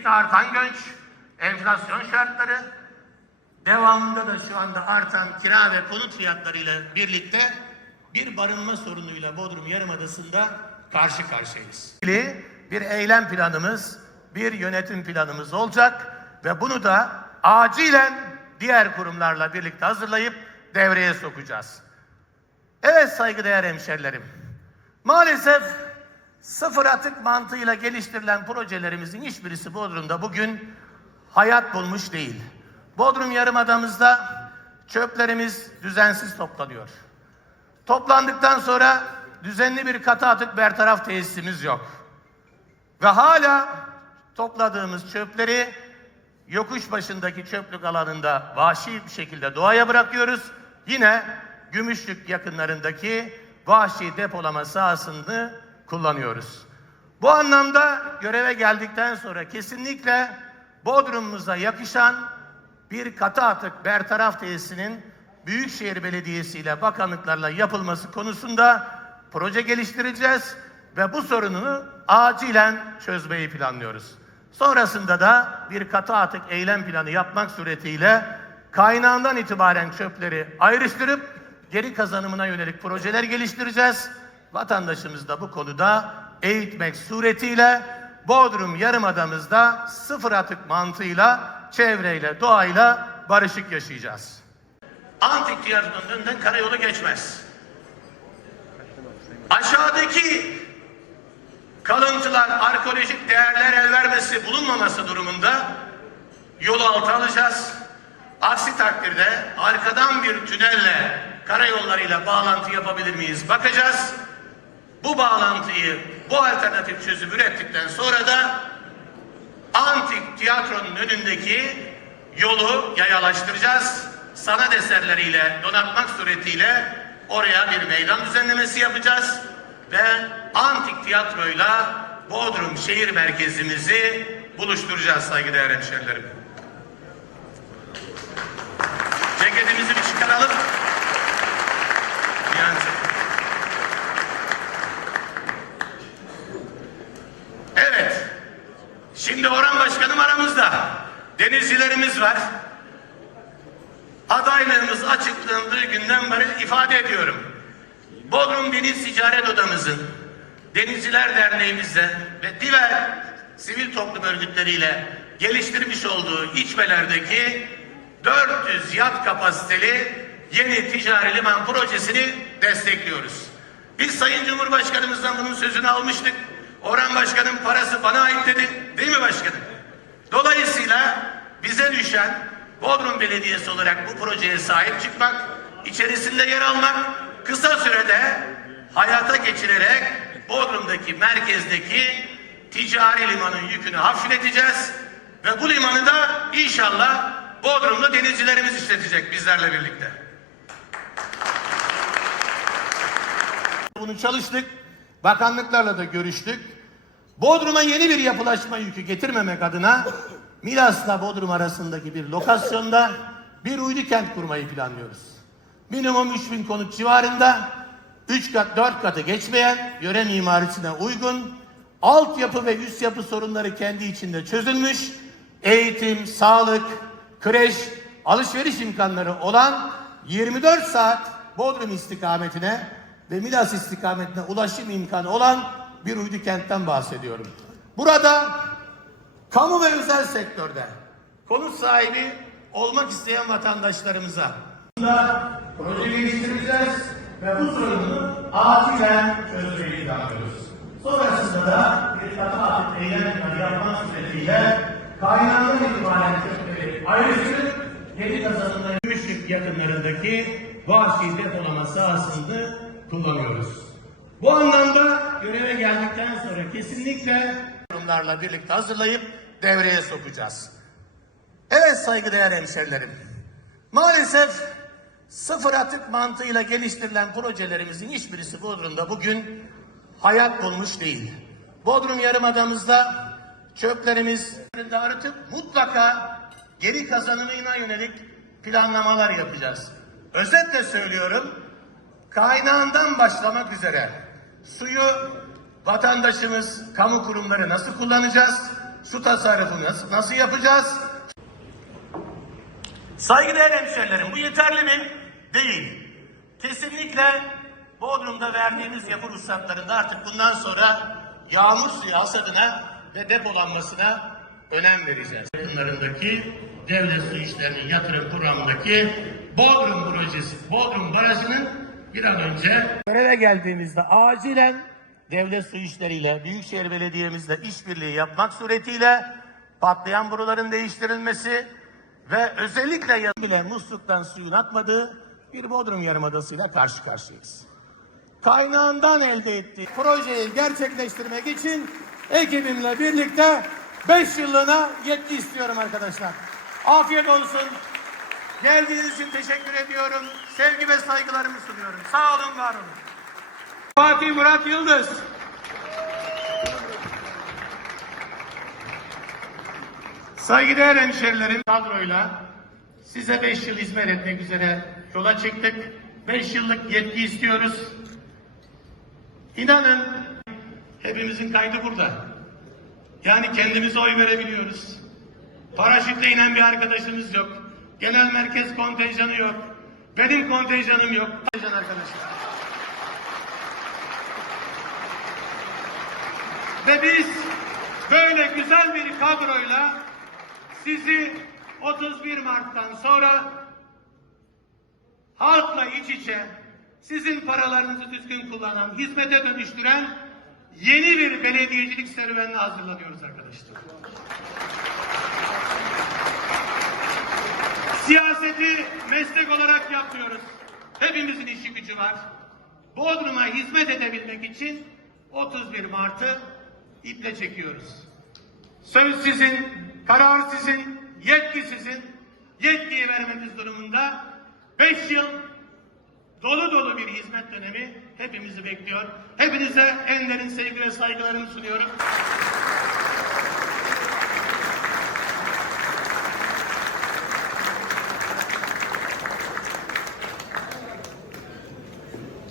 birlikte artan göç, enflasyon şartları, devamında da şu anda artan kira ve konut fiyatları ile birlikte bir barınma sorunuyla Bodrum Yarımadası'nda karşı karşıyayız. Bir eylem planımız, bir yönetim planımız olacak ve bunu da acilen diğer kurumlarla birlikte hazırlayıp devreye sokacağız. Evet saygıdeğer hemşerilerim. Maalesef sıfır atık mantığıyla geliştirilen projelerimizin hiçbirisi Bodrum'da bugün hayat bulmuş değil. Bodrum Yarımadamızda çöplerimiz düzensiz toplanıyor. Toplandıktan sonra düzenli bir katı atık bertaraf tesisimiz yok. Ve hala topladığımız çöpleri yokuş başındaki çöplük alanında vahşi bir şekilde doğaya bırakıyoruz. Yine Gümüşlük yakınlarındaki vahşi depolama sahasını kullanıyoruz. Bu anlamda göreve geldikten sonra kesinlikle Bodrum'umuza yakışan bir katı atık bertaraf tesisinin Büyükşehir Belediyesi ile bakanlıklarla yapılması konusunda proje geliştireceğiz ve bu sorununu acilen çözmeyi planlıyoruz. Sonrasında da bir katı atık eylem planı yapmak suretiyle kaynağından itibaren çöpleri ayrıştırıp geri kazanımına yönelik projeler geliştireceğiz. Vatandaşımız da bu konuda eğitmek suretiyle Bodrum Yarımadamızda sıfır atık mantığıyla, çevreyle, doğayla barışık yaşayacağız. Antik tiyatronun önünden karayolu geçmez. Aşağıdaki kalıntılar, arkeolojik değerler el vermesi bulunmaması durumunda yolu alta alacağız. Aksi takdirde arkadan bir tünelle karayollarıyla bağlantı yapabilir miyiz bakacağız. Bu bağlantıyı, bu alternatif çözüm ürettikten sonra da antik tiyatronun önündeki yolu yayalaştıracağız. Sanat eserleriyle donatmak suretiyle oraya bir meydan düzenlemesi yapacağız ve antik tiyatroyla Bodrum şehir merkezimizi buluşturacağız saygıdeğer hemşerilerim. Ceketimizi bir çıkaralım. Niyazi. Evet. Şimdi Orhan Başkanım aramızda. Denizcilerimiz var. Adaylığımız açıklandığı günden beri ifade ediyorum. Bodrum Deniz Ticaret Odamızın, Denizciler Derneğimizle ve diğer sivil toplum örgütleriyle geliştirmiş olduğu içmelerdeki 400 yat kapasiteli yeni ticari liman projesini destekliyoruz. Biz Sayın Cumhurbaşkanımızdan bunun sözünü almıştık. Orhan Başkan'ın parası bana ait dedi. Değil mi başkanım? Dolayısıyla bize düşen Bodrum Belediyesi olarak bu projeye sahip çıkmak, içerisinde yer almak, kısa sürede hayata geçirerek Bodrum'daki merkezdeki ticari limanın yükünü hafifleteceğiz ve bu limanı da inşallah Bodrum'da denizcilerimiz işletecek bizlerle birlikte. Bunu çalıştık. Bakanlıklarla da görüştük. Bodrum'a yeni bir yapılaşma yükü getirmemek adına Milas'la Bodrum arasındaki bir lokasyonda bir uydu kent kurmayı planlıyoruz. Minimum 3000 konut civarında 3 kat 4 katı geçmeyen yöre mimarisine uygun altyapı ve üst yapı sorunları kendi içinde çözülmüş eğitim, sağlık, kreş, alışveriş imkanları olan 24 saat Bodrum istikametine ve Milas istikametine ulaşım imkanı olan bir uydu kentten bahsediyorum. Burada kamu ve özel sektörde konut sahibi olmak isteyen vatandaşlarımıza proje geliştireceğiz ve bu sorunu acilen çözmeyi planlıyoruz. Sonrasında da bir katı atık eylem planı yapmak suretiyle kaynağından itibaren çöpleri ayrıştırıp geri kazanımda Gümüşlük yakınlarındaki vahşi depolama sahasını kullanıyoruz. Bu anlamda göreve geldikten sonra kesinlikle kurumlarla birlikte hazırlayıp devreye sokacağız. Evet saygıdeğer hemşerilerim. Maalesef sıfır atık mantığıyla geliştirilen projelerimizin hiçbirisi Bodrum'da bugün hayat bulmuş değil. Bodrum Yarımadamızda çöplerimiz dağıtıp mutlaka geri kazanımına yönelik planlamalar yapacağız. Özetle söylüyorum, kaynağından başlamak üzere suyu vatandaşımız, kamu kurumları nasıl kullanacağız? Su tasarrufu nasıl, nasıl yapacağız? Saygıdeğer hemşerilerim bu yeterli mi? Değil. Kesinlikle Bodrum'da verdiğimiz yapı ruhsatlarında artık bundan sonra yağmur suyu hasadına ve depolanmasına önem vereceğiz. Yakınlarındaki devlet su işlerinin yatırım programındaki Bodrum projesi, Bodrum Barajı'nın bir an önce göreve geldiğimizde acilen devlet su işleriyle, Büyükşehir Belediye'mizle işbirliği yapmak suretiyle patlayan boruların değiştirilmesi ve özellikle bile musluktan suyun akmadığı bir Bodrum Yarımadası'yla karşı karşıyayız. Kaynağından elde ettiği projeyi gerçekleştirmek için ekibimle birlikte 5 yıllığına yetki istiyorum arkadaşlar. Afiyet olsun. Geldiğiniz için teşekkür ediyorum. Sevgi ve saygılarımı sunuyorum. Sağ olun, var olun. Fatih Murat Yıldız. Saygıdeğer hemşerilerim kadroyla size 5 yıl hizmet etmek üzere yola çıktık. 5 yıllık yetki istiyoruz. İnanın hepimizin kaydı burada. Yani kendimize oy verebiliyoruz. Paraşütle inen bir arkadaşımız yok. Genel merkez kontenjanı yok. Benim kontenjanım yok. Kontenjan arkadaşlar. Ve biz böyle güzel bir kadroyla sizi 31 Mart'tan sonra halkla iç içe sizin paralarınızı düzgün kullanan, hizmete dönüştüren yeni bir belediyecilik serüvenine hazırlanıyoruz arkadaşlar. Siyaseti meslek olarak yapmıyoruz. Hepimizin işi gücü var. Bodrum'a hizmet edebilmek için 31 Mart'ı iple çekiyoruz. Söz sizin, karar sizin, yetki sizin. Yetkiyi vermeniz durumunda 5 yıl dolu dolu bir hizmet dönemi hepimizi bekliyor. Hepinize en derin sevgi ve saygılarımı sunuyorum.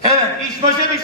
Evet, iş başa düştü.